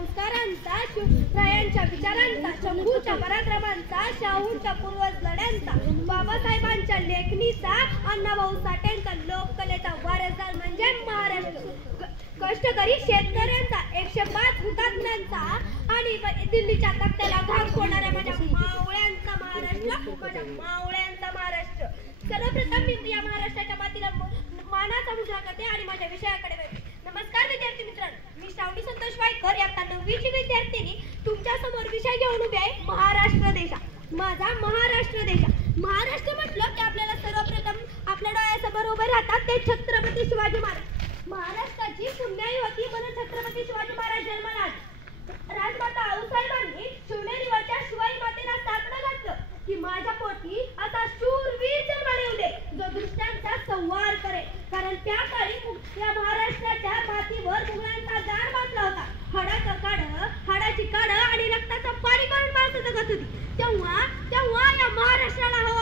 संस्कारांचा, शिवरायांच्या विचारांचा, शंभूच्या पराक्रमांचा, शाहूंच्या पूर्वज लढ्यांचा, बाबासाहेबांच्या लेखणीचा, अण्णाभाऊ साठेंचा लोककलेचा वारसदार म्हणजे महाराष्ट्र. कष्टकरी शेतकऱ्यांचा, 105 हुतात्म्यांचा आणि दिल्लीच्या तख्त्याला घाम फोडणाऱ्या माझ्या मावळ्यांचा महाराष्ट्र, माझ्या मावळ्यांचा महाराष्ट्र. सर्वप्रथम मी या महाराष्ट्राच्या मातीला मानाचा मुजरा करते आणि माझ्या विषयाकडे वळते. नमस्कार विद्यार्थी मित्रांनो, मी श्रावणी संतोष वायकर, इयत्ता 9वीची विद्यार्थिनी. तुमच्या समोर विषय घेऊन उभी आहे महाराष्ट्र देशा. माझा महाराष्ट्र देशा. महाराष्ट्र म्हटलं की आपल्याला सर्वप्रथम आपल्या डोळ्यासमोर उभे राहतात ते छत्रपती शिवाजी महाराज. महाराष्ट्राची पुण्याई होती म्हणून छत्रपती शिवाजी महाराज जन्माला आले. राजमाता आऊसाहेबांनी शिवनेरीवरच्या शिवाई मातेला साकडं घातलं की माझ्या पोटी आता शूरवीर जन्माला येऊ दे जो दुष्टांचा संहार करेल. कारण त्या काळी या महाराष्ट्राच्या मातीवर मुघलांचा जाळ बांधला होता. हाडाचं काढ, हाडाची काढ आणि रक्ताचं पाणी करून माणसं जगत होती. तेव्हा या महाराष्ट्राला हवं